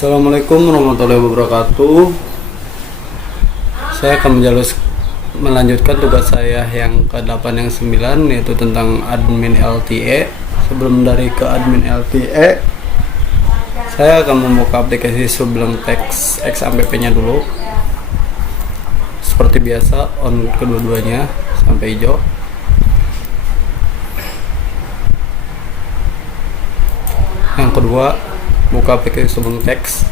Assalamualaikum warahmatullahi wabarakatuh. Saya akan melanjutkan tugas saya yang ke-8 yang 9, yaitu tentang admin LTE. Sebelum dari ke admin LTE, saya akan membuka aplikasi Sublime Text XAMPP nya dulu. Seperti biasa, on kedua-duanya sampai hijau. Yang kedua, buka aplikasi Sublime Text.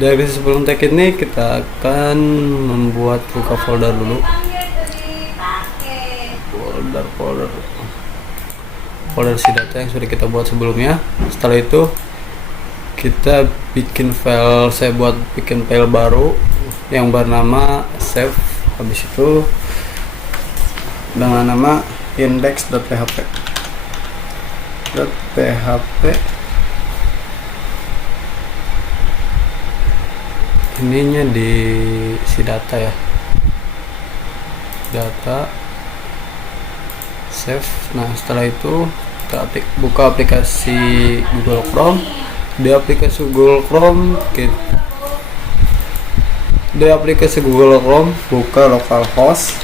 Dari aplikasi Sublime Text ini kita akan membuat buka folder dulu. Folder si data yang sudah kita buat sebelumnya. Setelah itu kita bikin file, saya buat bikin file baru yang bernama save. Habis itu dengan nama index.php. Ininya di si data ya, data save. Nah, setelah itu kita buka aplikasi Google Chrome. Di aplikasi Google Chrome buka localhost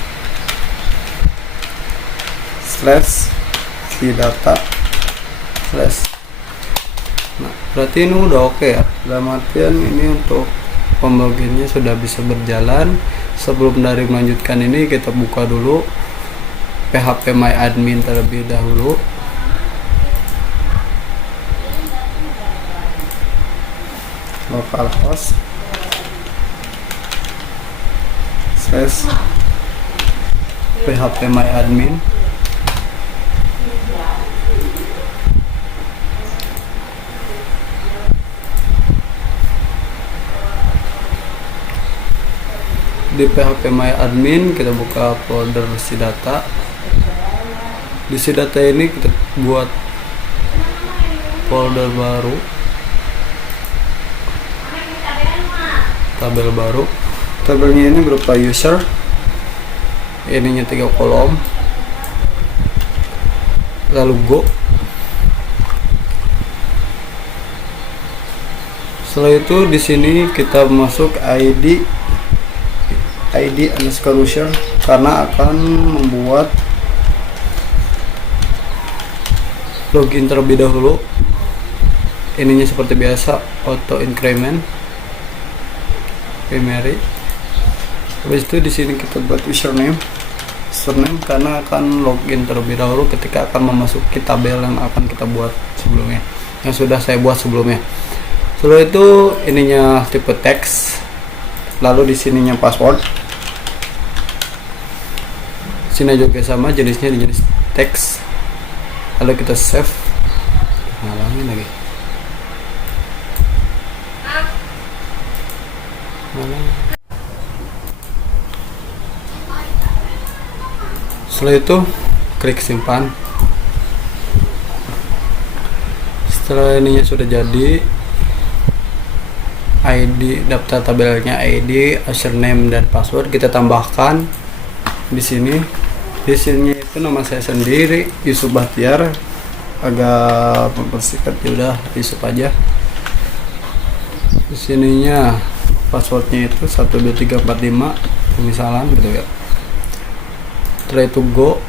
/si data /. Nah, berarti ini udah oke ya. Dalam artian ini untuk pemloginnya sudah bisa berjalan. Sebelum dari melanjutkan ini, kita buka dulu PHP My Admin terlebih dahulu. Localhost /php My Admin. Di PHP My Admin kita buka folder si data. Di si data ini kita buat folder baru, tabel baru. Tabelnya ini berupa user, ininya 3 kolom, lalu go. Setelah itu di sini kita masuk ID underscore user karena akan membuat login terlebih dahulu. Ininya seperti biasa, auto increment primary. Habis itu di sini kita buat username karena akan login terlebih dahulu ketika akan memasuki tabel yang akan kita buat sebelumnya, yang sudah saya buat sebelumnya. Setelah itu ininya tipe teks, lalu di sininya password. Sini juga sama, jenisnya di jenis teks. Lalu kita save. Ngalangin lagi. Setelah itu klik simpan. Setelah ininya sudah jadi, ID daftar tabelnya, ID, username dan password kita tambahkan di sini. Di sini itu nama saya sendiri, Yusuf Bahtiar. Agak mempersingkat, ya udah Yusuf aja. Di sininya passwordnya itu 12345 misalnya gitu ya. Setelah itu go.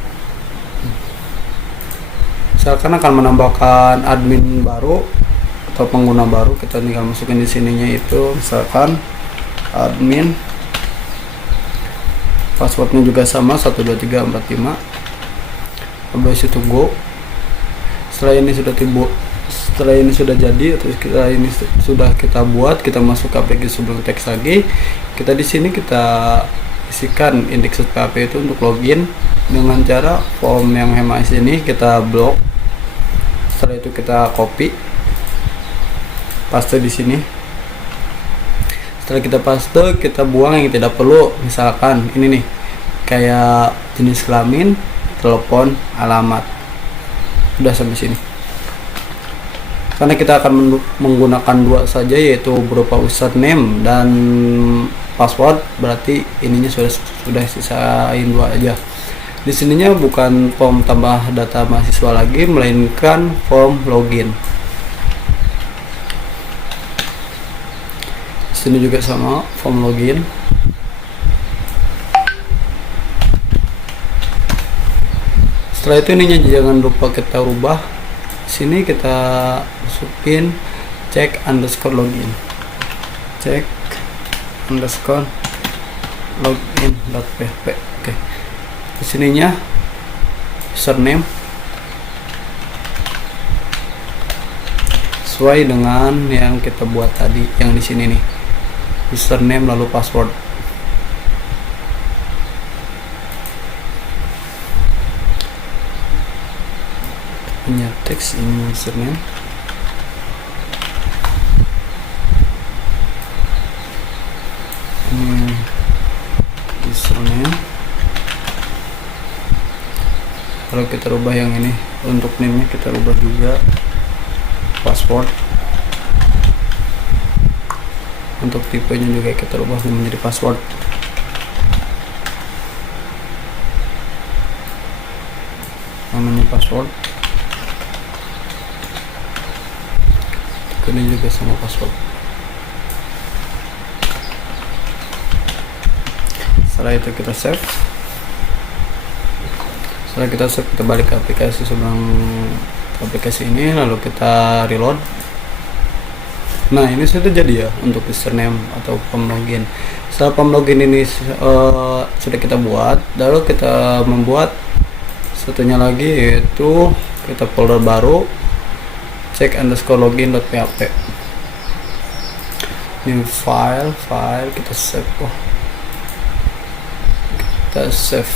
Misalkan akan menambahkan admin baru atau pengguna baru, kita tinggal masukin di sininya itu misalkan admin, passwordnya juga sama 12345. Habis itu go. Setelah ini sudah jadi, atau setelah ini sudah kita buat, kita masuk ke aplikasi Sublime Text lagi. Kita di sini kita isikan index.php itu untuk login dengan cara form yang HMAS ini kita blok. Setelah itu kita copy, paste di sini. Setelah kita paste, kita buang yang tidak perlu. Misalkan ini nih, kayak jenis kelamin, telepon, alamat. Udah sampai sini. Karena kita akan menggunakan 2 saja, yaitu berupa username dan password, berarti ininya sudah sisain 2 aja. Di sininya bukan form tambah data mahasiswa lagi, melainkan form login. Sini juga sama, form login. Setelah itu ininya jangan lupa kita rubah. Sini kita masukin check underscore login, check underscore login.php. Oke, kesininya username sesuai dengan yang kita buat tadi, yang di sini nih, username lalu password. Punya teks ini username, username. Kalau kita rubah yang ini untuk name nya kita rubah juga, password. Untuk tipenya juga kita rubah menjadi password. Namanya password. Ini juga sama password. Setelah itu kita save. Setelah kita save, kita balik ke aplikasi sebelum aplikasi ini, lalu kita reload. Nah, ini sudah jadi ya untuk username atau form login. Setelah form login ini sudah kita buat, lalu kita membuat satunya lagi, yaitu kita folder baru, check underscore login.php. New file kita save. Kita save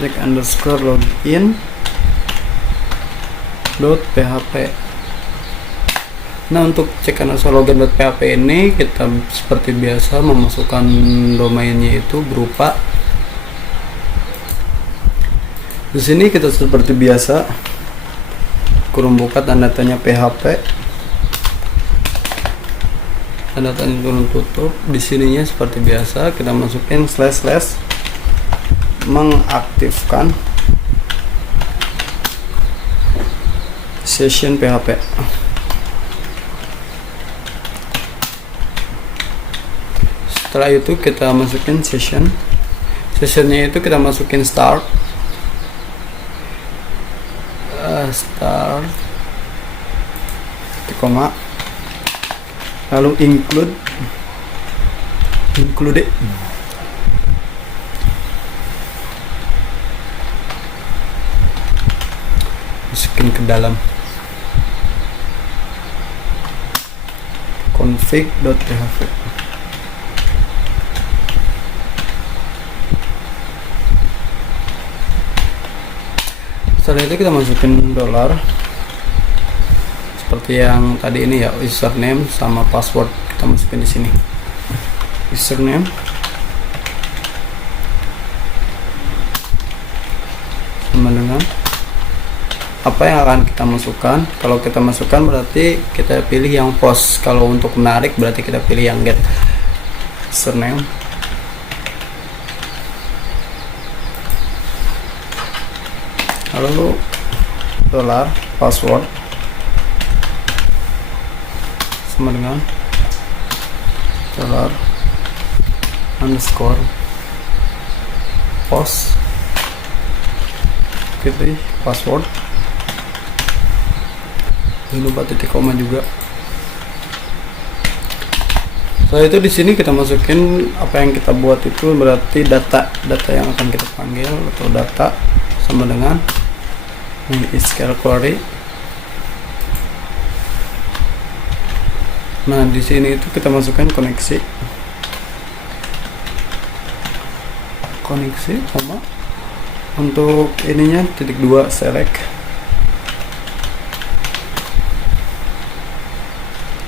check underscore login.php. Nah, untuk check underscore login.php ini kita seperti biasa memasukkan domainnya itu berupa, di sini kita seperti biasa kurung buka tanda tanya PHP, tanda tanya kurung tutup. Di sininya seperti biasa kita masukin slash mengaktifkan session PHP. Setelah itu kita masukin sessionnya itu kita masukin start koma, lalu include masukin ke dalam config.php. Setelah itu kita masukin $, seperti yang tadi ini ya, username sama password kita masukin di sini. Username sama dengan apa yang akan kita masukkan. Kalau kita masukkan berarti kita pilih yang post, kalau untuk menarik berarti kita pilih yang get. Username lalu $password sama dengan $_ post, pilih password, jangan lupa titik koma juga. Setelah itu di sini kita masukin apa yang kita buat itu, berarti data yang akan kita panggil atau data sama dengan SQL query. Nah, di sini itu kita masukkan koneksi, koma, untuk ininya .2 select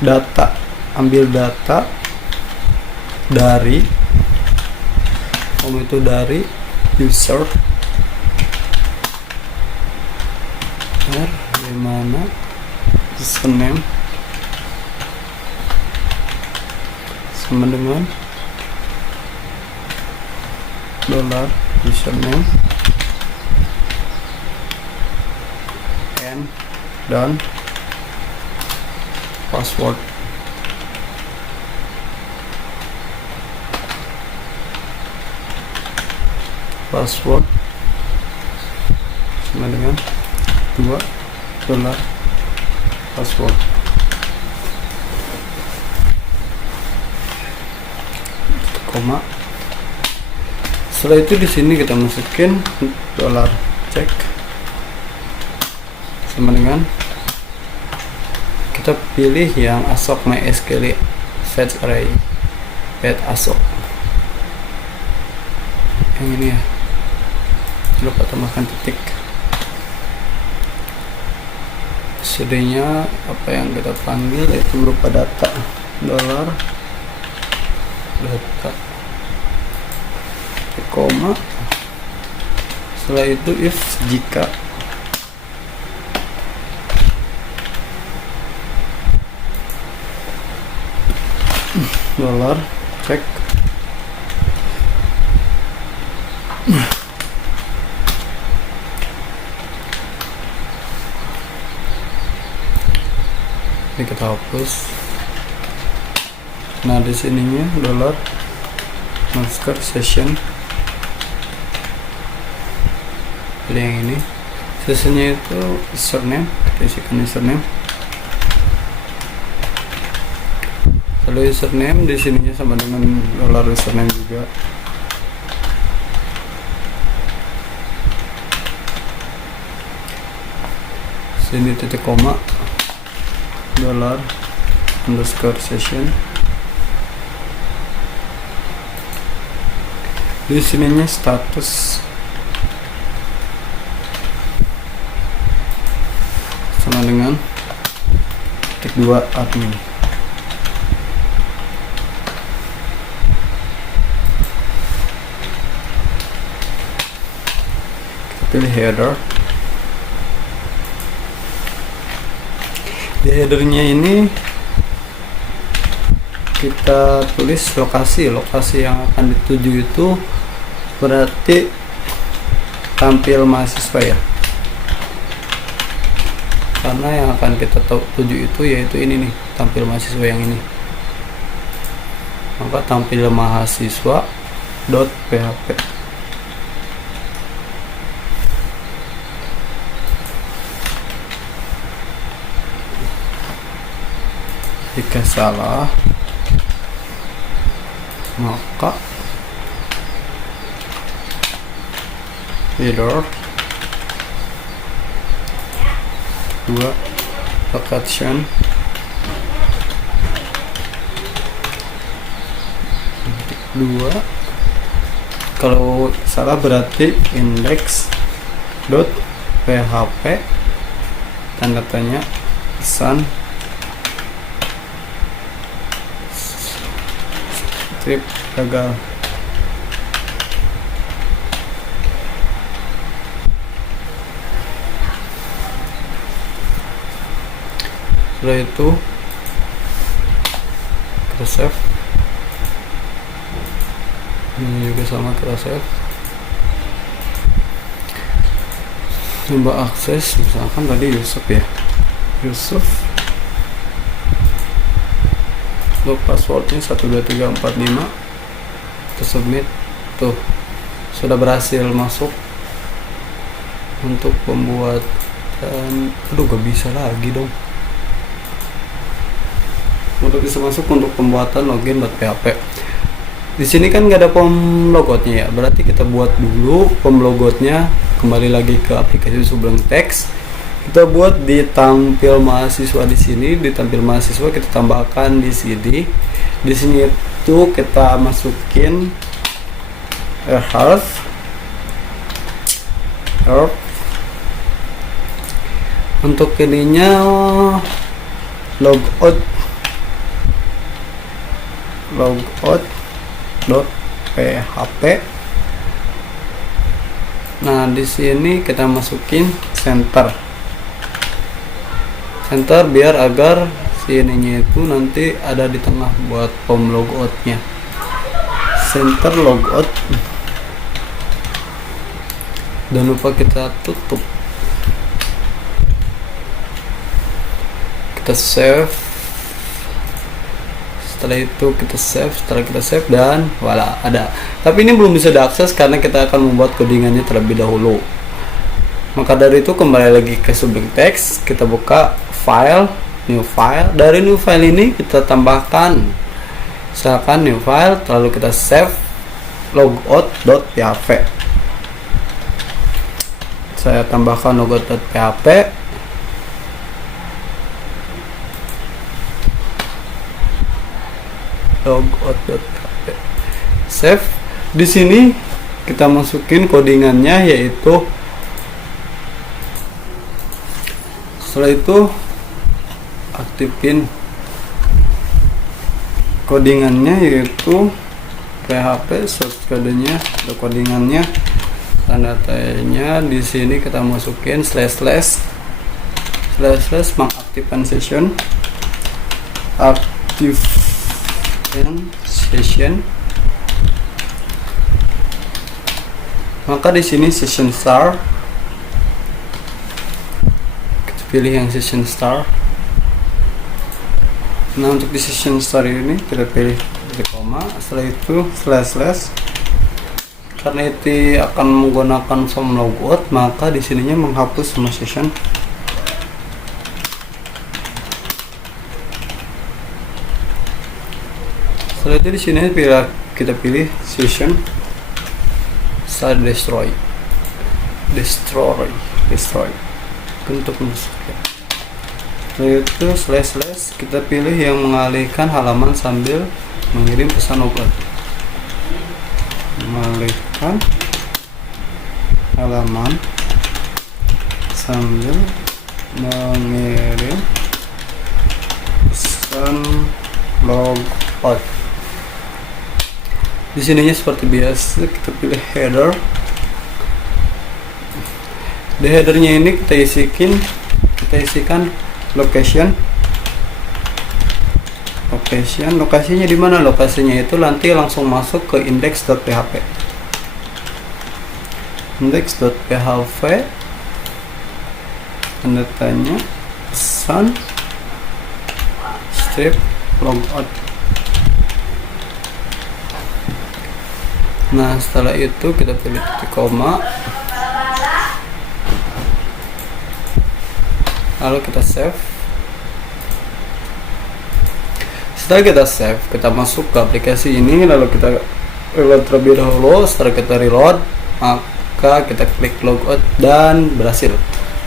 data, ambil data dari itu dari user di mana username sama dengan $username and password. Password sama dengan $2 password. Koma. Setelah itu di sini kita masukin dolar cek sama dengan kita pilih yang ASOC MySQL fetch array fetch ASOC yang ini ya, lupa tambahkan titik. CD-nya apa yang kita panggil itu berupa data dolar data koma. Setelah itu if jika dolar cek ini kita hapus. Nah di sininya dolar masker session, pilih yang ini. Sessionnya itu username, kita isikan username. Kalau username di sininya sama dengan dolar username juga. Sini titik koma dolar underscore session. Di sininya status sama dengan titik 2 admin. Kita pilih header. Di headernya ini kita tulis lokasi yang akan dituju itu berarti tampil mahasiswa ya, karena yang akan kita tuju itu yaitu ini nih, tampil mahasiswa yang ini. Maka tampil mahasiswa .php. Jika salah maka header 2 location dua. Kalau salah berarti index.php tanda tanya pesan strip gagal. Setelah itu kita save. Ini juga sama, kita save. Coba akses, misalkan tadi Yusuf ya, Yusuf untuk passwordnya 12345, kita submit. Tuh sudah berhasil masuk untuk pembuatan. Aduh gak bisa lagi dong. Udah bisa masuk untuk pembuatan login.php. Di sini kan nggak ada pom logotnya ya, berarti kita buat dulu pom logotnya. Kembali lagi ke aplikasi Sublime Text, kita buat di tampil mahasiswa. Di sini di tampil mahasiswa kita tambahkan di CD. Di sini itu kita masukin health untuk ininya logout .php. Nah, di sini kita masukin center biar agar si ininya itu nanti ada di tengah buat pom logoutnya. Center logout. Dan lupa kita tutup. Kita save Setelah itu kita save, dan voila, ada. Tapi ini belum bisa diakses karena kita akan membuat codingannya terlebih dahulu. Maka dari itu kembali lagi ke Sublime Text, kita buka file, new file. Dari new file ini kita tambahkan misalkan new file, lalu kita save logout.php. Saya tambahkan logout.php. logout.php. Save. Di sini kita masukin codingannya, yaitu setelah itu aktifin codingannya, yaitu PHP source codenya, ada codingannya, tanda tanya. Di sini kita masukin slash mengaktifkan session, maka di sini session start, kita pilih yang session start. Nah, untuk di session start ini kita pilih koma, setelah itu slash. Karena itu akan menggunakan form logout, maka di sininya menghapus semua session. Setelah itu di sini kita pilih session start destroy untuk masukkan. Setelah itu slash kita pilih yang mengalihkan halaman sambil mengirim pesan logout. Mengalihkan halaman sambil mengirim pesan logout. Di sininya seperti biasa kita pilih header. Di headernya ini kita isikan lokasinya di mana? Lokasinya itu nanti langsung masuk ke index.php. Tanda tanya pesan strip logout. Nah, setelah itu kita pilih titik koma, lalu kita save. Setelah kita save, kita masuk ke aplikasi ini, lalu kita reload terlebih dahulu. Setelah kita reload, maka kita klik logout dan berhasil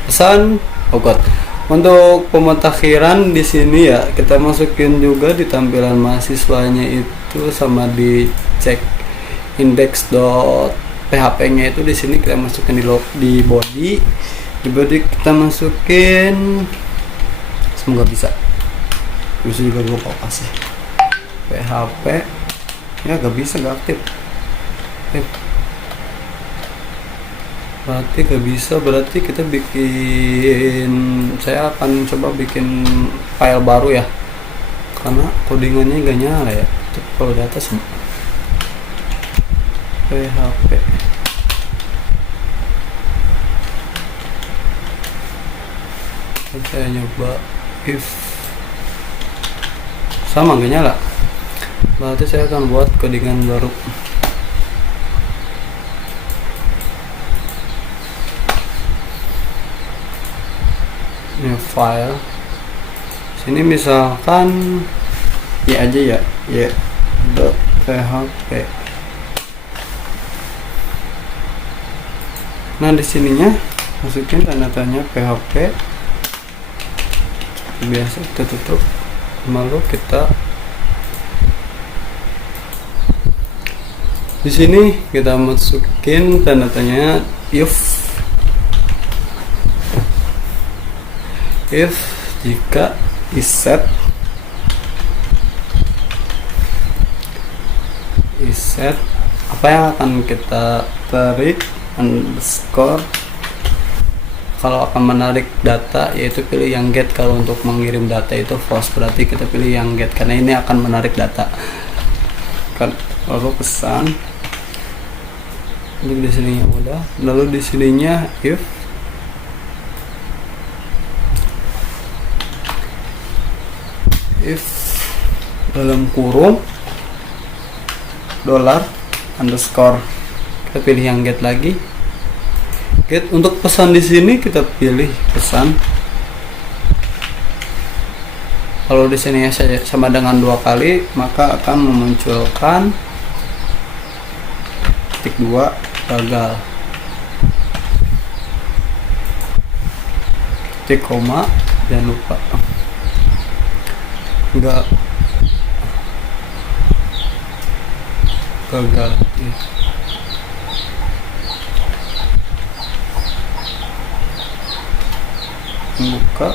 pesan logout. Untuk pemutakhiran di sini ya, kita masukin juga di tampilan mahasiswanya itu, sama di cek index.php nya itu. Di sini kita masukin di body kita masukin, semoga bisa juga gue kasih PHP ya, gak bisa, gak aktif. Berarti gak bisa, berarti kita saya akan coba bikin file baru ya, karena codingannya gak nyala ya. Kalau di atas PHP saya nyoba, if sama gak nyala, berarti saya akan buat codingan baru. New file, sini misalkan ya aja ya, .php. Nah, di sininya masukin tanda tanya PHP biasa, kita tutup, lalu kita di sini kita masukin tanda tanya if jika iset apa yang akan kita tarik, underscore kalau akan menarik data, yaitu pilih yang get. Kalau untuk mengirim data itu false, berarti kita pilih yang get karena ini akan menarik data kan. Lalu pesan untuk di sini udah, lalu di sininya if dalam kurung dolar underscore. Kita pilih yang get lagi. Get untuk pesan di sini kita pilih pesan. Kalau di sini saya sama dengan 2 kali, maka akan memunculkan titik 2 gagal. Titik koma, jangan lupa. Enggak gagal ya. Buka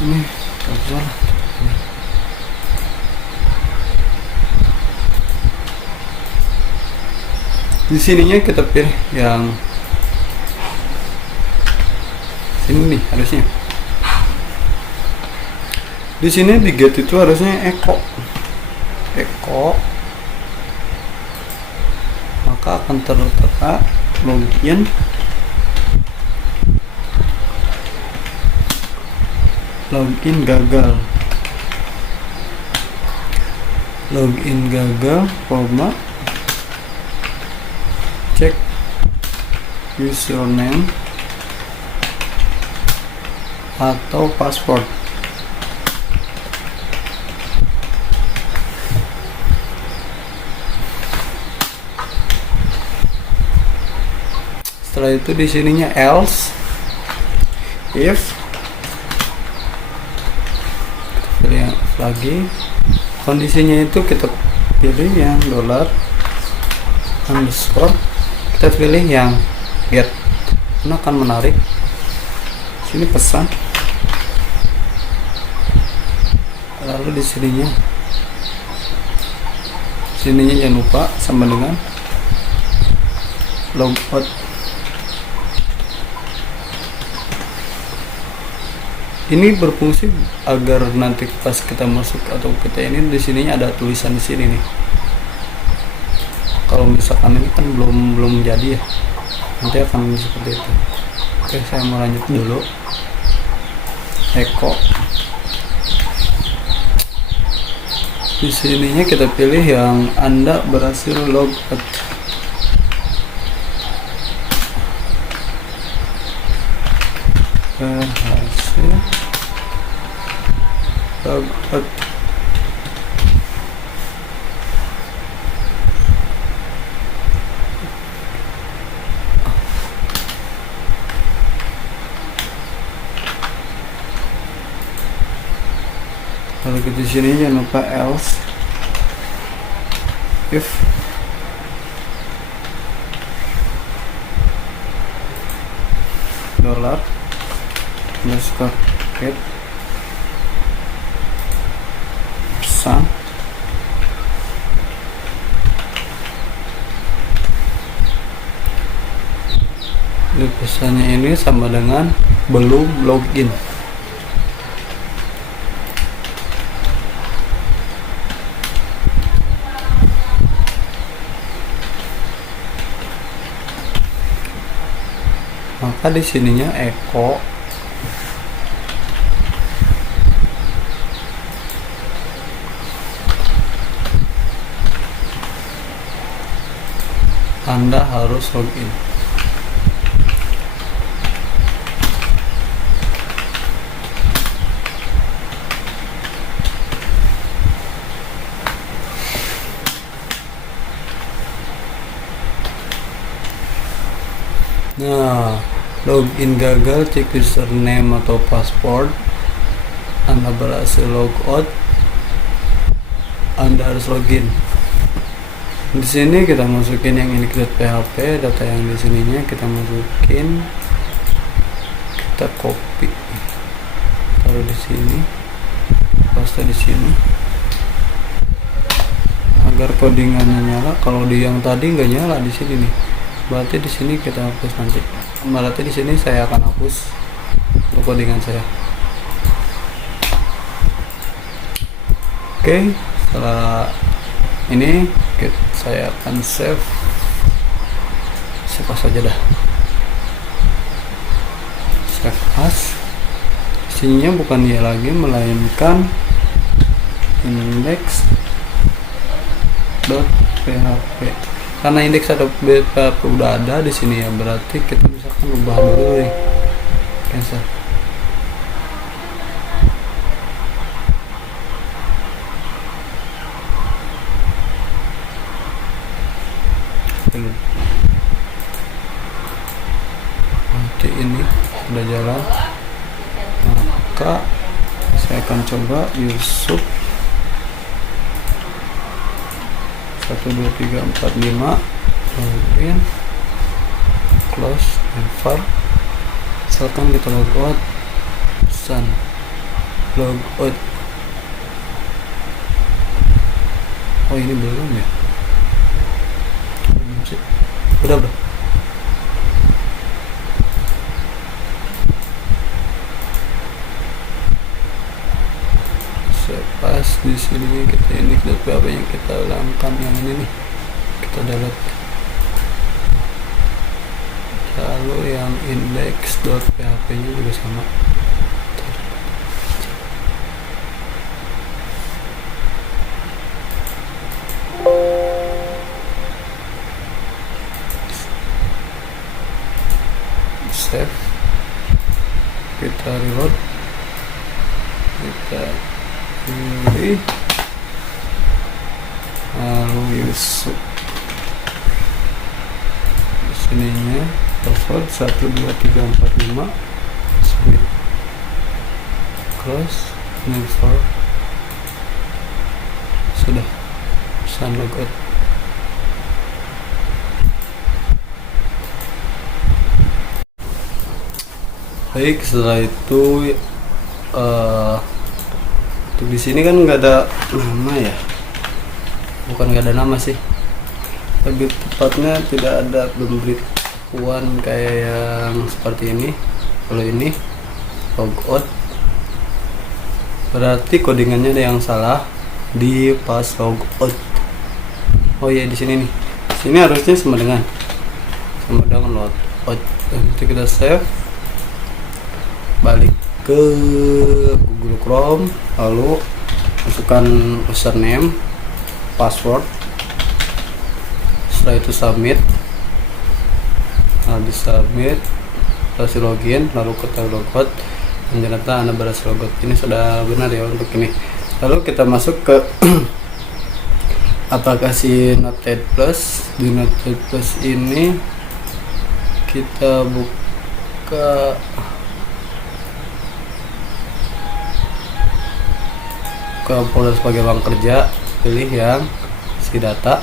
ini gagal. Di sininya kita pilih yang sini nih harusnya. Di sini di get itu harusnya echo, maka akan tertera login gagal, koma cek username atau password. Setelah itu di sininya else, if, pilih yang lagi. Kondisinya itu kita pilih yang dolar underscore, kita pilih yang get, ini akan menarik. Sini pesan, lalu di sininya jangan lupa sama dengan logout. Ini berfungsi agar nanti pas kita masuk atau kita ini di sininya ada tulisan di sini nih. Kalau misalkan ini kan belum jadi ya, nanti akan seperti itu. Oke, saya mau lanjut dulu. Echo. Di sininya kita pilih yang Anda berhasil logout. Berhasil logout. Kalau di sini jangan lupa else, if, dolar underscore get, pesan, di pesannya ini sama dengan belum login. Maka di sininya echo Anda harus login. Nah, login gagal, cek username atau password, Anda berhasil logout, Anda harus login. Di sini kita masukin yang encrypt PHP, data yang di sininya kita masukin, kita copy, taruh di sini, paste di sini, agar codingannya nyala. Kalau di yang tadi nggak nyala di sini nih, berarti di sini kita hapus nanti. Berarti di sini saya akan hapus untuk codingan saya. Oke, setelah ini saya akan save saja dah, save as. Di sininya bukan dia lagi melainkan index.php. Karena index.php udah ada di sini ya, berarti kita misalkan ubah dulu nih, cancel. Nanti ini sudah jalan, maka saya akan coba Yusuf 12345 login, close, never. Misalkan kita logout, sun logout. Oh ini belum ya? Belum sih. Udah. Pas di sini kita index.php yang kita hilangkan, yang ini nih kita delete. Lalu yang index.php nya juga sama. Save, kita reload, kita pilih, lalu Yusuf sininya password 12345, submit, close, never. Sudah, sun logout. Baik, setelah itu untuk di sini kan nggak ada nama ya, bukan nggak ada nama sih, lebih tepatnya tidak ada pemberitahuan kayak yang seperti ini. Kalau ini logout, berarti codingannya ada yang salah di pas logout. Oh iya, di sini nih, sini harusnya sama dengan logout. Nanti kita save, balik ke Google Chrome, lalu masukkan username, password, setelah itu submit. Nah, di submit berhasil login, lalu kita logout dan ternyata Anda berhasil logout. Ini sudah benar ya untuk ini. Lalu kita masuk ke aplikasi Notepad Plus. Di Notepad Plus ini kita buka ke folder sebagai bank kerja, pilih yang si data,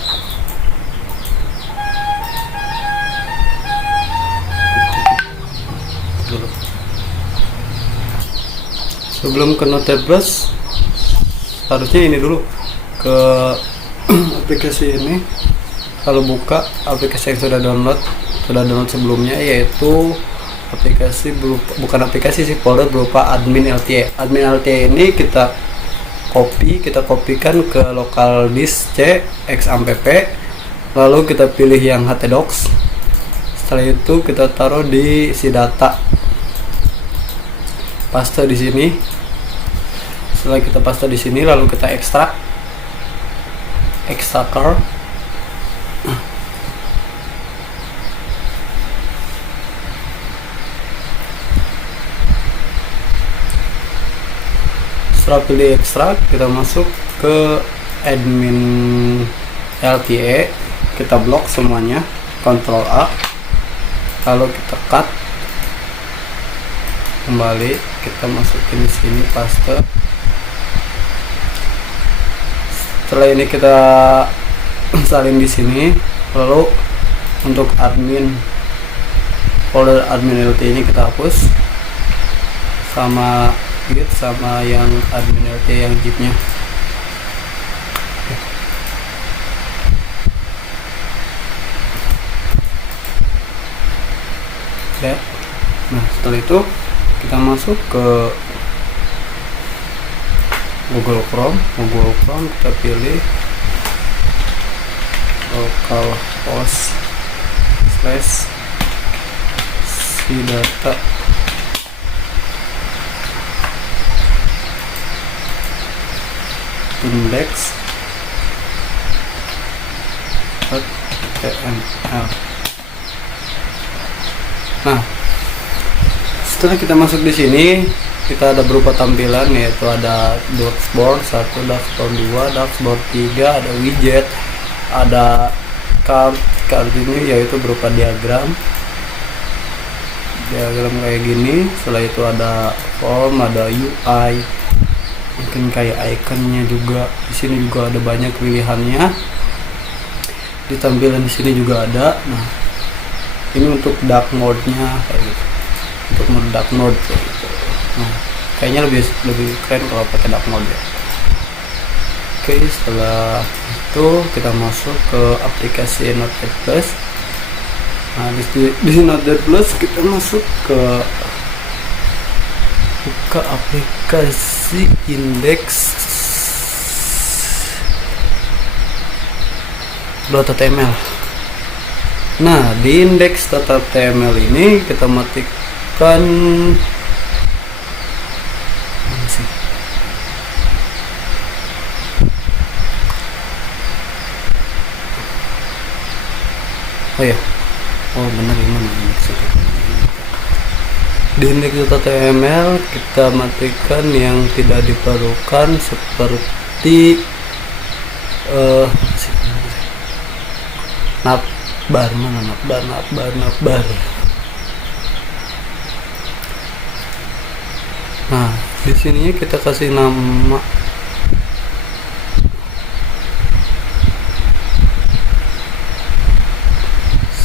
sebelum ke Notepad Plus harusnya ini dulu ke aplikasi ini. Kalau buka aplikasi yang sudah download sebelumnya, yaitu aplikasi berupa, bukan aplikasi sih, folder berupa admin LTE. Admin LTE ini kita kopikan ke local disk C xampp, lalu kita pilih yang htdocs. Setelah itu kita taruh di si data, paste di sini. Setelah kita paste di sini, lalu kita ekstrak extractor. Setelah pilih ekstrak, kita masuk ke admin LTE, kita blok semuanya, Ctrl A, lalu kita cut, kembali kita masukin di sini, paste. Setelah ini kita salin di sini. Lalu untuk folder admin LTE ini kita hapus, sama git sama yang admin LTE yang zipnya. Ya. Nah, setelah itu kita masuk ke Google Chrome. Kita pilih localhost /si data index .html. Nah, setelah kita masuk di sini, kita ada berupa tampilan, yaitu ada dashboard 1, dashboard 2, dashboard 3, ada widget, ada card ini yaitu berupa diagram kayak gini. Setelah itu ada form, ada UI, mungkin kayak iconnya juga. Di sini juga ada banyak pilihannya. Di tampilan di sini juga ada. Nah, ini untuk dark mode-nya kayak gitu. Untuk mode dark mode kayak gitu. Nah, kayaknya lebih keren kalau pakai dark mode ya. Oke, setelah itu kita masuk ke aplikasi Notepad+. Nah, di Notepad+ kita masuk ke buka aplikasi index.html. Nah, di index.html ini kita matikan benar gimana di index.html kita matikan yang tidak diperlukan seperti navbar. Nah, di sini kita kasih nama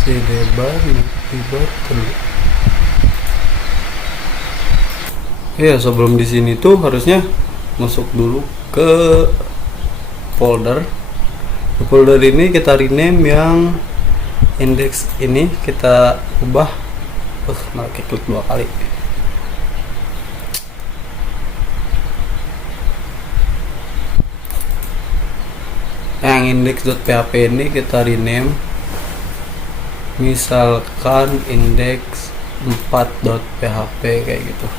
sidebar terus. Ya, sebelum di sini tuh harusnya masuk dulu ke folder. Di folder ini kita rename yang index ini, kita ubah. Malah klik 2 kali. Yang index.php ini kita rename misalkan index 4.php kayak gitu.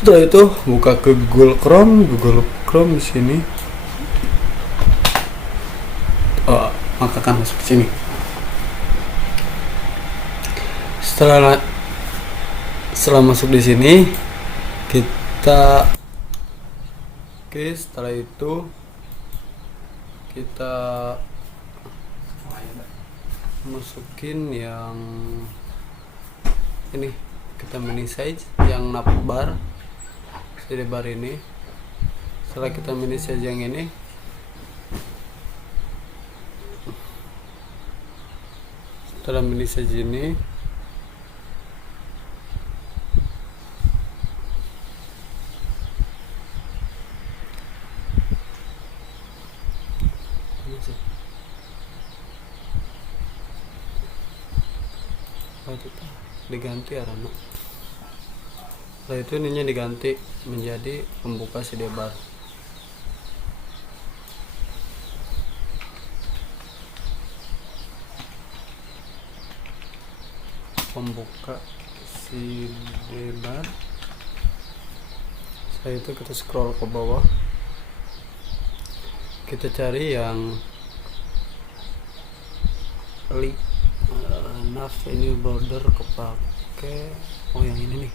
Setelah itu buka ke Google Chrome di sini. Maka akan masuk ke sini. Setelah masuk di sini kita setelah itu kita masukin yang ini, kita mini size yang navbar sidebar ini. Setelah kita mini size yang ini, setelah mini size ini diganti arana. Setelah itu ininya diganti menjadi pembuka sidebar. Setelah itu kita scroll ke bawah, kita cari yang nav ini border kepake. Yang ini nih.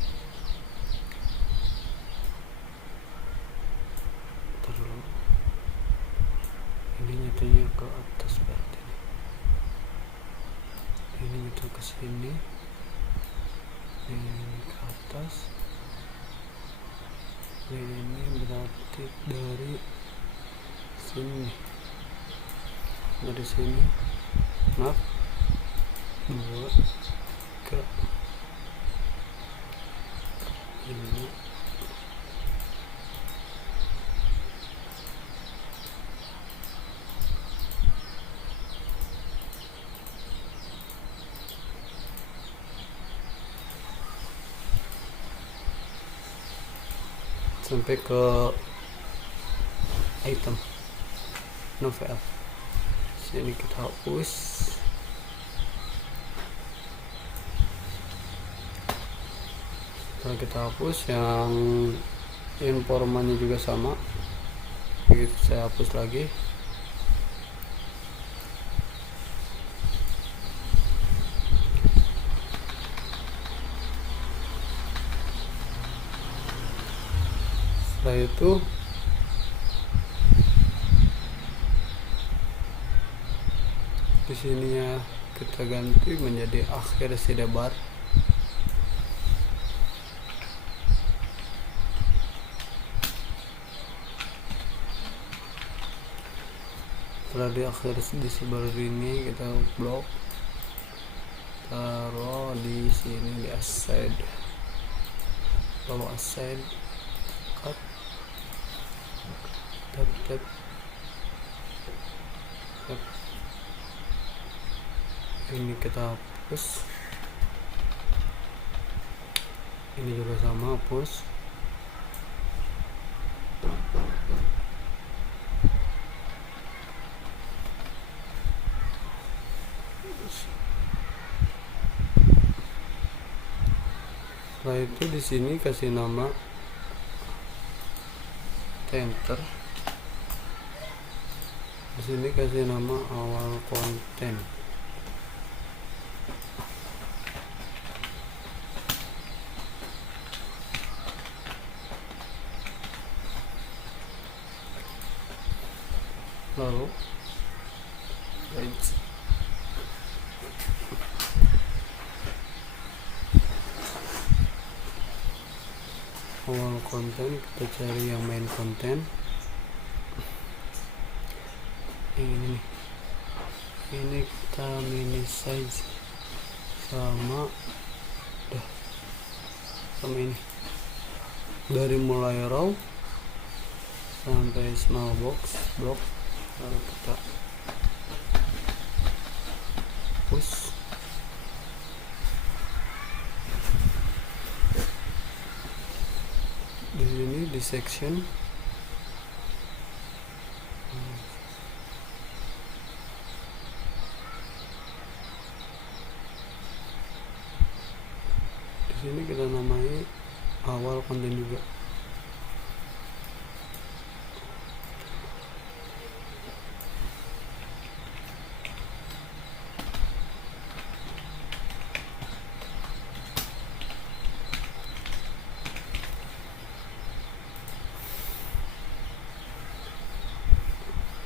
Terus ini nyatanya ke atas berarti ini nyata ke sini, ini ke atas, ini berarti dari sini, maaf 2 ke ini. Sampai ke item novel. Sini kita hapus. Setelah kita hapus yang informannya juga sama. Begitu saya hapus lagi. Setelah itu di sini ya kita ganti menjadi akhir sidebar. Setelah di akhir di sebelah ini kita blok, taruh di sini di aside, bawa aside, cut, tap tap tap. Ini kita hapus, ini juga sama, hapus. Setelah itu di sini kasih nama center. Di sini kasih nama awal konten. Lalu right. Awal konten kita cari yang main konten. Yang ini nih. Ini kita mini size sama ini. Dari mulai raw sampai small box block, lalu kita push. Di sini di section di sini kita namai awal konten juga.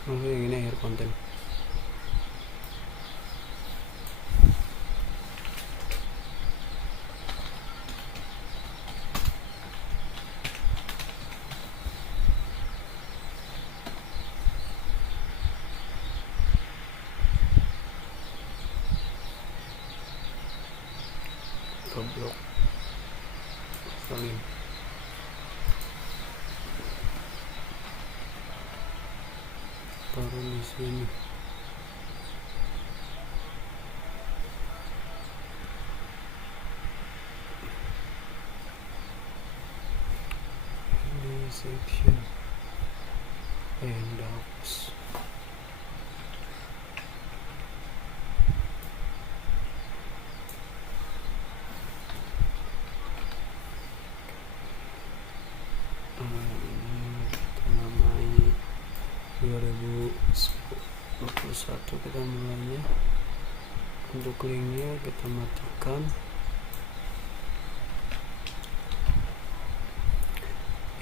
Lalu yang ini akhir konten. Blok salin. Taruh di sini. Ini section and hapus. Kita namai 2021 kita mulainya. Untuk linknya kita matikan.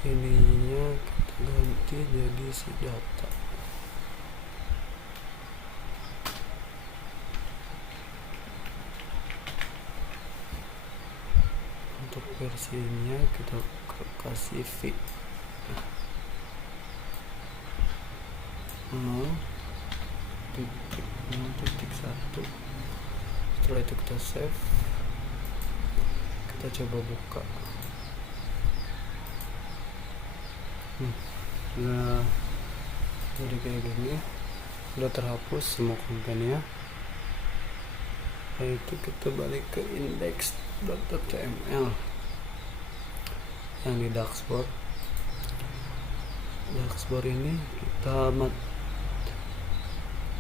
Ininya kita ganti jadi si data. Untuk versinya kita kasih V 0.1. Setelah itu kita save, kita coba buka. Nah, jadi kayak gini, udah terhapus semua kontennya. Setelah itu kita balik ke index.html yang di dashboard. Dashboard ini kita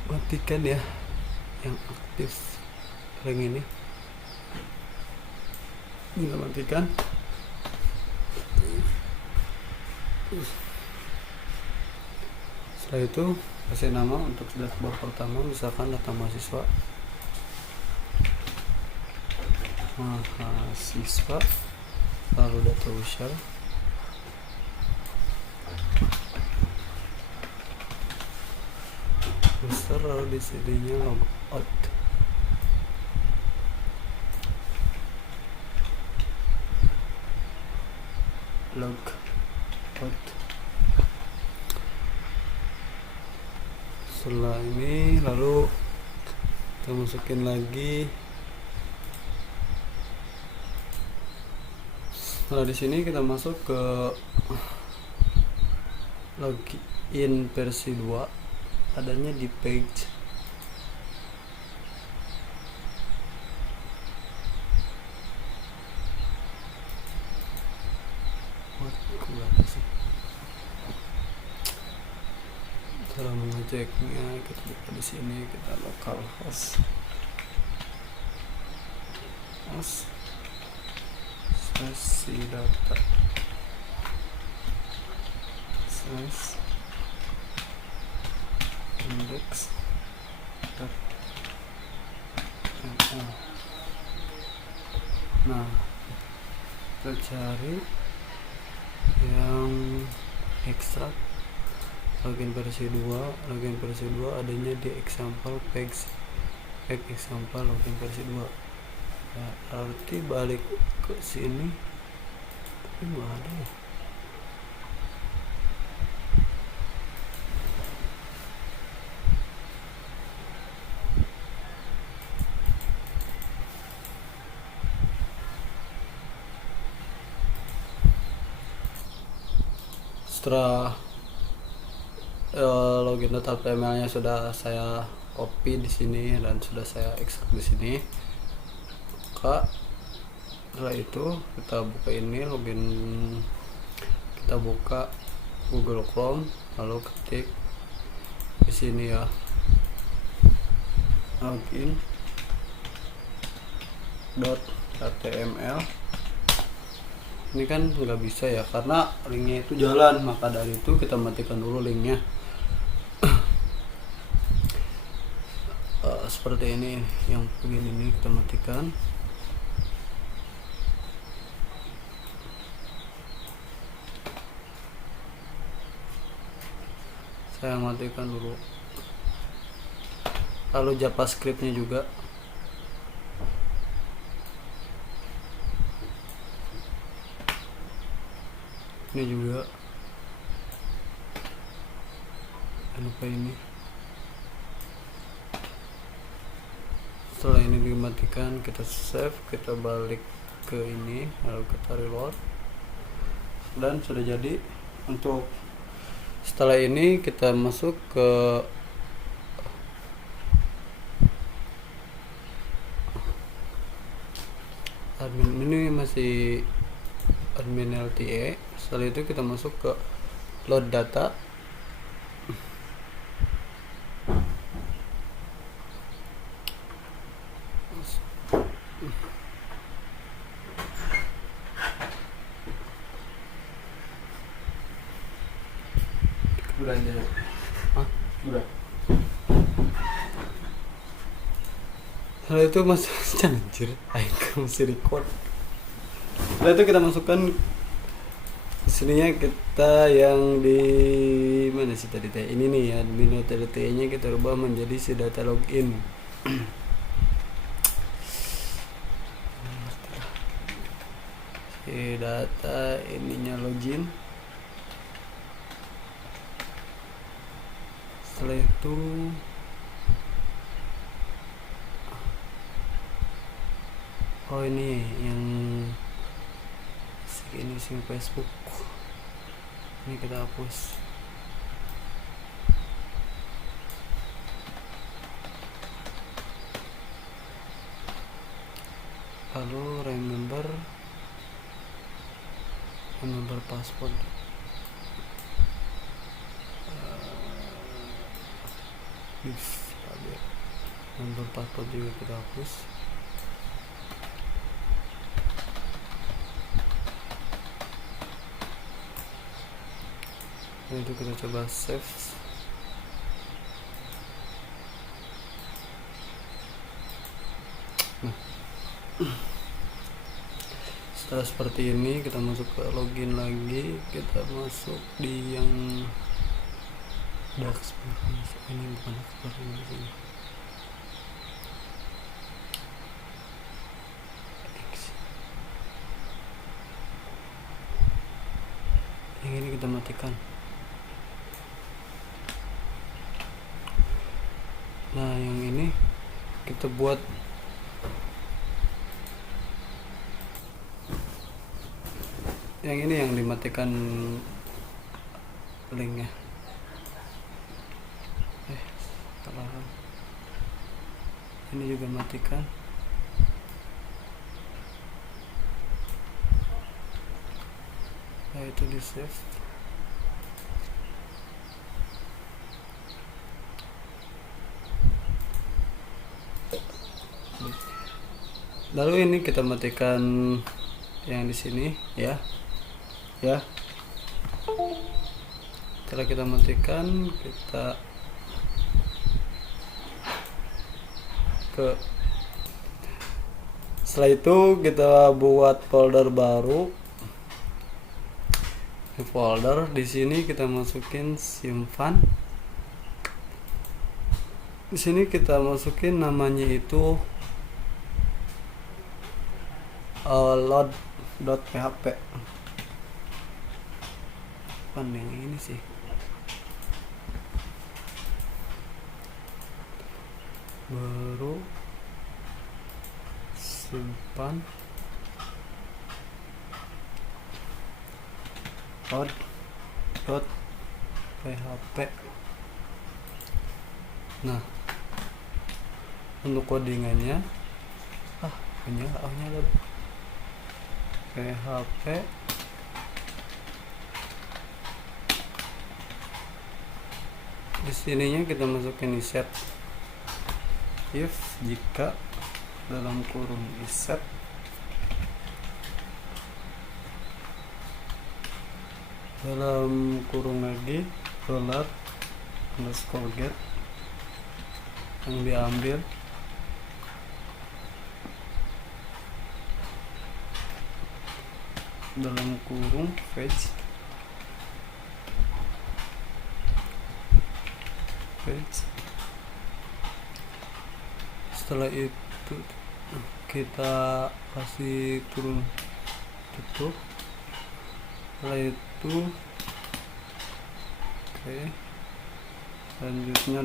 matikan ya yang aktif ring ini, kita matikan. Setelah itu kasih nama untuk dashboard pertama, misalkan data mahasiswa, lalu data user, lalu di sininya logout. Setelah ini lalu kita masukin lagi. Setelah di sini kita masuk ke login versi 2, adanya di page. Cara mengeceknya kita buka di sini, kita localhost sesi data index. Nah, kita cari yang ekstrak login versi 2 adanya di example page example login versi 2. Ya, arti balik ke sini tapi nggak ada ya. Setelah login .html-nya sudah saya copy di sini dan sudah saya ekstrak di sini, maka setelah itu kita buka ini login, kita buka Google Chrome, lalu ketik di sini ya login.html. Ini kan nggak bisa ya karena linknya itu jalan, maka dari itu kita matikan dulu linknya. Seperti ini, yang begini ini kita matikan. Saya matikan dulu. Lalu JavaScript-nya juga. Ini juga. Lupa ini. Setelah ini dimatikan, kita save, kita balik ke ini, lalu kita reload, dan sudah jadi. Untuk setelah ini kita masuk ke admin, ini masih admin LTE. Setelah itu kita masuk ke load data. Setelah itu masuk anjir, ayo masih record. Setelah itu kita masukkan sininya, kita yang di mana sih tadi teh, ini nih ya, admin LTE nya kita rubah menjadi si data login. Si data ininya login. Setelah itu ini yang ini sing Facebook, ini kita hapus. Lalu remember password. Nomor password juga kita hapus. Nah, itu kita coba save. Nah, setelah seperti ini kita masuk ke login lagi, kita masuk di yang dark ini, bukan ini sini. Yang ini kita matikan. Nah, yang ini kita buat yang ini yang dimatikan linknya. Ini juga matikan. Nah, itu di save. Lalu ini kita matikan yang di sini ya. Setelah kita matikan, kita setelah itu kita buat folder baru. Di folder di sini kita masukin simpan. Di sini kita masukin namanya itu load.php. Bukan yang ini sih. Baru simpan load.php. Nah, untuk codingannya nyala PHP di sininya kita masukin set if jika dalam kurung set dalam kurung lagi $_get yang diambil dalam kurung fetch setelah itu kita kasih turun tutup. Setelah itu selanjutnya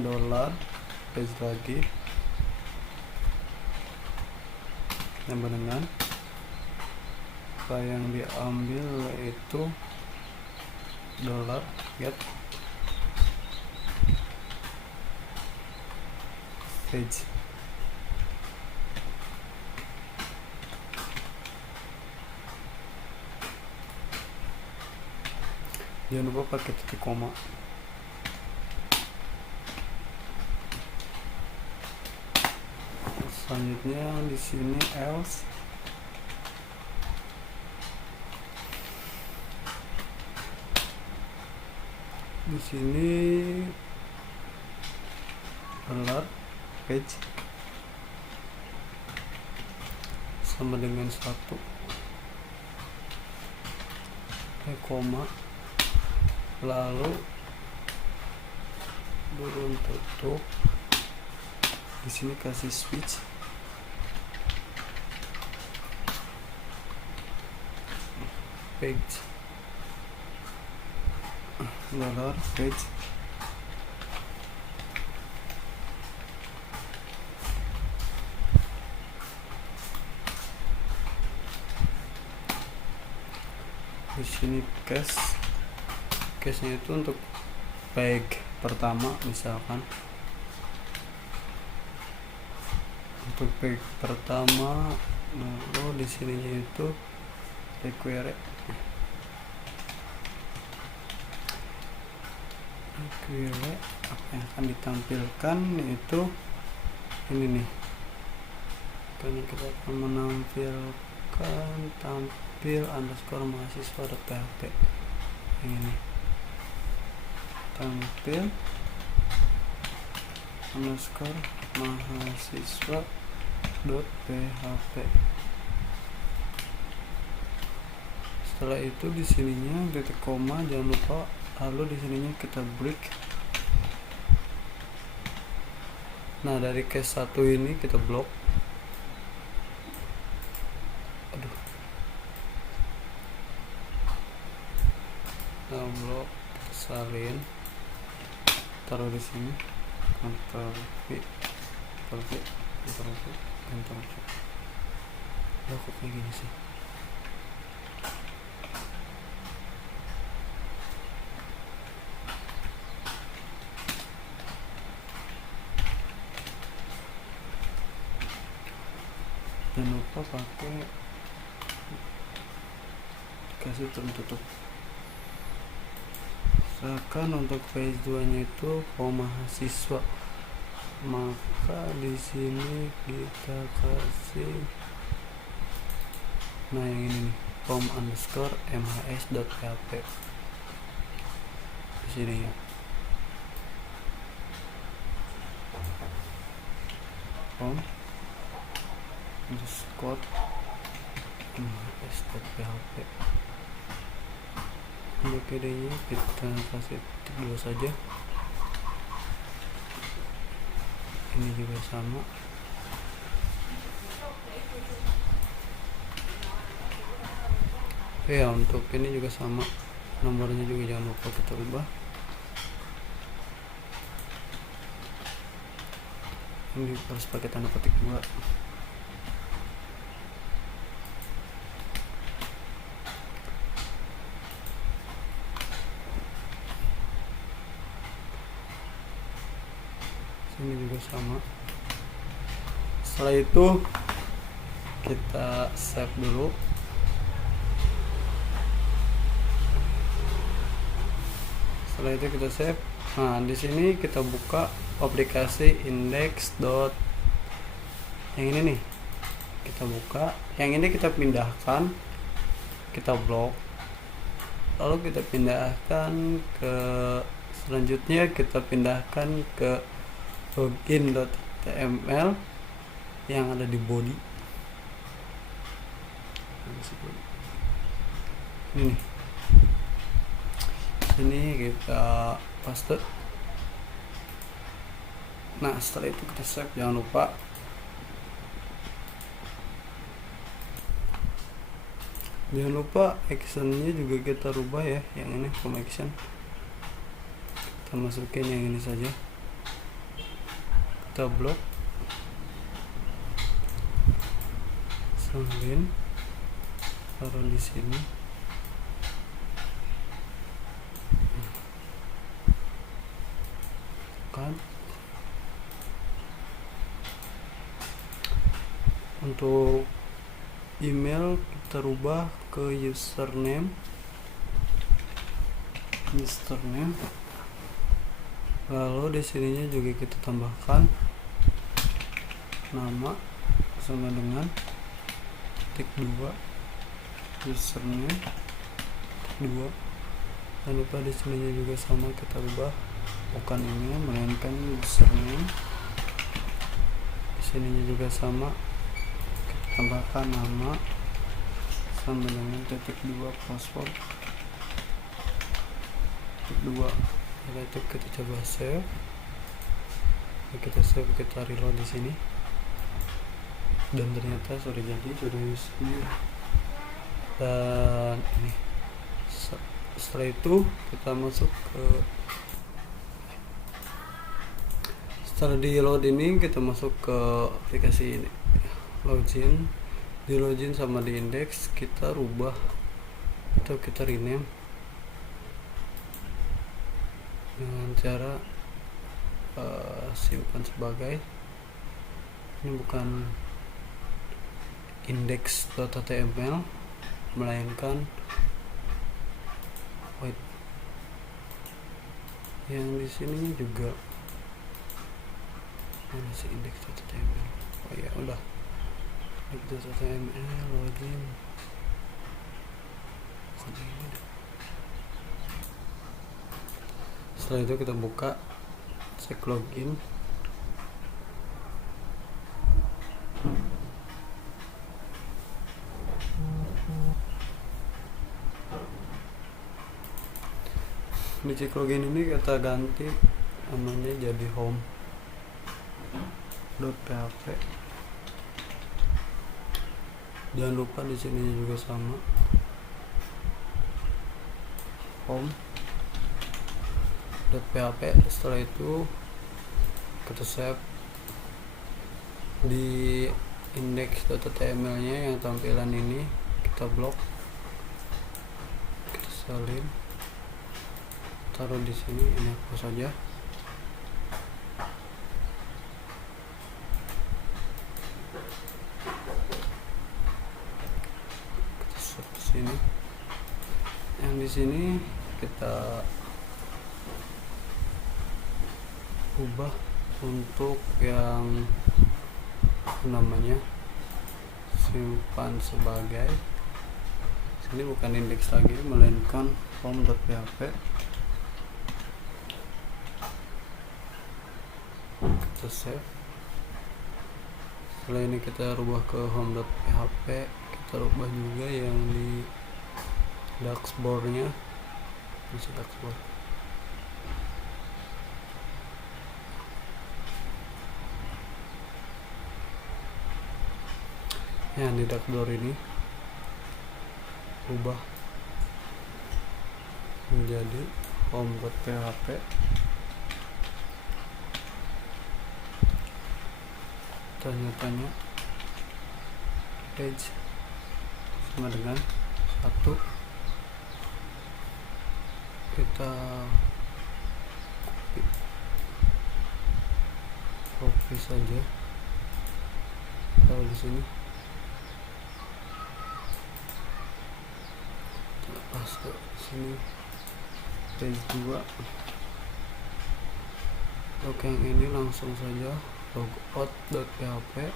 page lagi sama dengan apa yang diambil, yaitu $get page. Jangan lupa pakai titik koma. Selanjutnya di sini else. Di sini page sama dengan 1 koma, lalu turun tutup. Di sini kasih switch page $page. Di sini case-nya itu untuk page pertama, misalkan untuk page pertama. Lalu di sininya itu query apa yang akan ditampilkan, yaitu ini nih. Karena kita akan menampilkan tampil _ mahasiswa.php ini. tampil underscore mahasiswa .php. Setelah itu di sininya titik koma, jangan lupa, lalu di sininya kita break. Nah, dari case 1 ini kita blok. Aduh. Nah, blok, kita salin, taruh di sini. Ctrl V, Ctrl V, Ctrl V, Ctrl V. Loh, kok kayak gini sih? Jangan lupa pakai kasih tertutup. Misalkan untuk page 2 nya itu mahasiswa, maka di sini kita kasih, nah yang ini nih, underscore mhs.php di sini ya. Underscore mhs.php. Untuk ide-nya kita kasih titik 2 saja. Ini juga sama. Ya, untuk ini juga sama, nomornya juga jangan lupa kita ubah. Ini harus pakai tanda petik 2. Sini juga sama. Setelah itu kita save dulu. Setelah itu kita save. Nah, di sini kita buka aplikasi index. Yang ini nih kita buka, yang ini kita pindahkan, kita blok, lalu kita pindahkan ke, selanjutnya kita pindahkan ke login.html yang ada di body. Ini nih, sini kita paste. Nah, setelah itu kita save, jangan lupa. Jangan lupa actionnya juga kita rubah ya, yang ini from action kita masukin yang ini saja, kita blok, salin, taruh di sini. Kan untuk email kita rubah ke username, lalu di sininya juga kita tambahkan nama sama dengan titik 2, username titik 2. Jangan lupa di sininya juga sama, kita rubah bukan email melainkan username. Di sininya juga sama, kita tambahkan nama sama dengan titik 2, password titik 2. Setelah itu kita coba save. Kita save, kita reload di sini, dan ternyata sudah jadi, sudah username dan ini. Setelah itu kita masuk ke, setelah di load ini kita masuk ke aplikasi ini, login. Di login sama di index kita rubah atau kita rename dengan cara simpan sebagai, ini bukan index.html melainkan wait, yang di sini juga mana sih index.html. Oh ya udah, index.html login bukan ini. Setelah itu kita buka, cek login. Di cek login ini kita ganti namanya jadi home.php. Jangan lupa di sini juga sama, home.php. Setelah itu kita save di index.html nya yang tampilan ini, kita blok, kita salin, taruh di sini. Ini hapus saja. Kita save di sini. Yang di sini kita ubah untuk yang namanya simpan sebagai, sini bukan indeks lagi melainkan home.php. Kita save. Setelah ini kita rubah ke home.php. Kita rubah juga yang di dashboard nya, isi dashboard. Ya, di dashboard ini ubah menjadi home.php. Tanya-tanya page sama dengan 1. Kita copy saja, taruh di sini, kita paste di sini, page 2. Untuk yang ini langsung saja logout.php,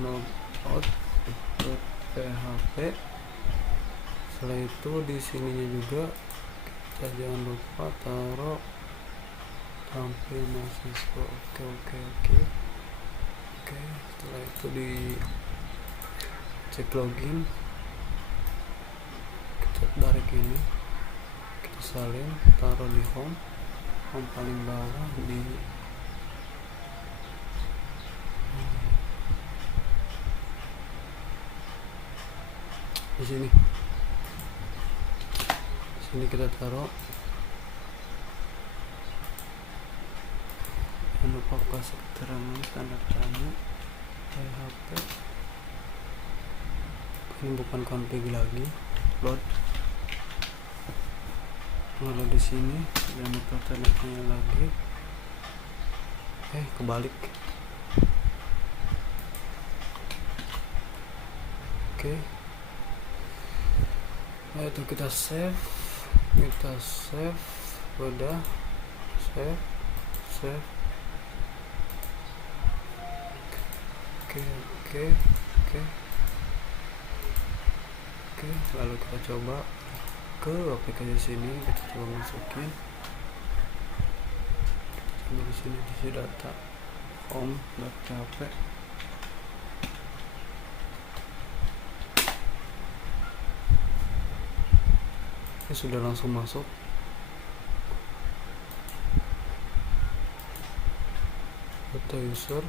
logout.php. Setelah itu di sininya juga kita jangan lupa taruh tampil mahasiswa. Oke. Setelah itu di cek login, kita tarik ini, kita salin, taruh di home paling bawah di sini. Ini kita taruh, jangan lupa kasih keterangan tanda tanya PHP. Ini bukan config lagi, load. Lalu di sini jangan lupa tanda tanya lagi. Kebalik. Oke. Nah, itu kita save. Udah save. Oke. Lalu kita coba ke aplikasi sini, kita coba masukin. Kita di sini isi data home.php. Ini sudah langsung masuk. Data user,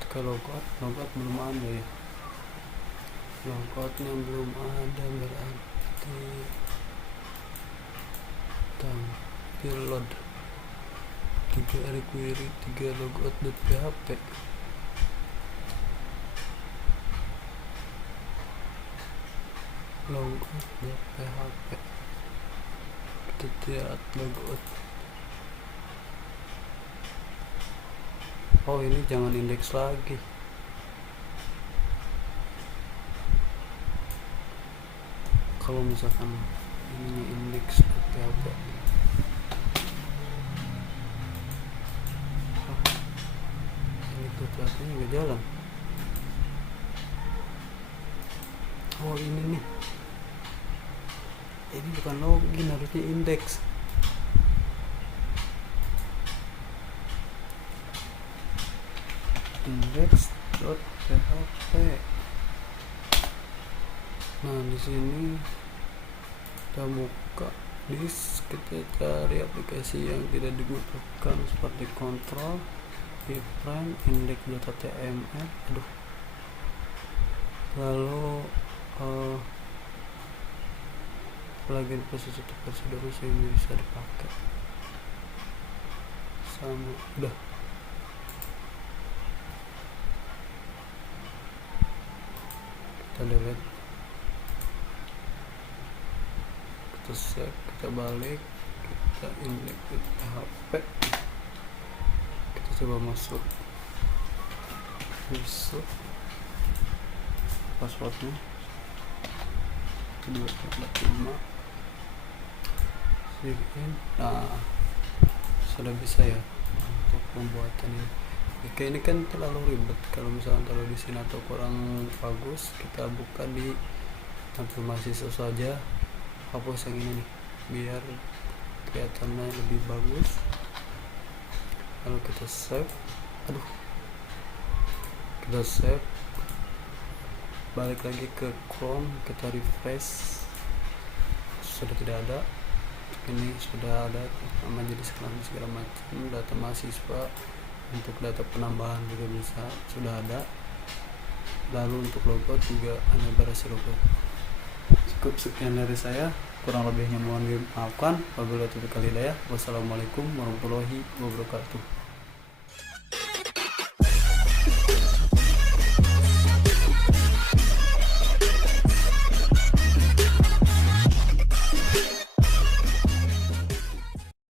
ketika logout belum ada ya. Logoutnya belum ada, berarti tampil load 3 query 3 logout.php. Logout.php, kita lihat logout. Oh, ini jangan indeks lagi. Kalau misalkan ini indeks.php, ini PHP nya nggak jalan. Oh, ini nih, ini bukan login, harusnya indeks. Index.php. Nah di sini kita buka disk, kita cari aplikasi yang tidak dibutuhkan seperti control, iframe, index.html. Lalu plugin versi 1.2 masih bisa dipakai. Sama udah. Kita delete, kita save, kita balik, kita index.php, kita coba masuk passwordnya 245, sign. Nah sudah bisa ya untuk pembuatan ini. Oke, ini kan terlalu ribet. Kalau misalnya kalau di sini atau kurang bagus, kita buka di informasi saja, hapus yang ini nih biar kelihatannya lebih bagus. Lalu kita save, kita save, balik lagi ke Chrome, kita refresh, sudah tidak ada. Ini sudah ada nama jenis kelamin segala macam, data mahasiswa, untuk data penambahan juga bisa sudah ada. Lalu untuk logout juga hanya berhasil logout. Cukup sekian dari saya, kurang lebihnya mohon dimaafkan. Wabillahi taufiq wal hidayah. Wassalamualaikum warahmatullahi wabarakatuh.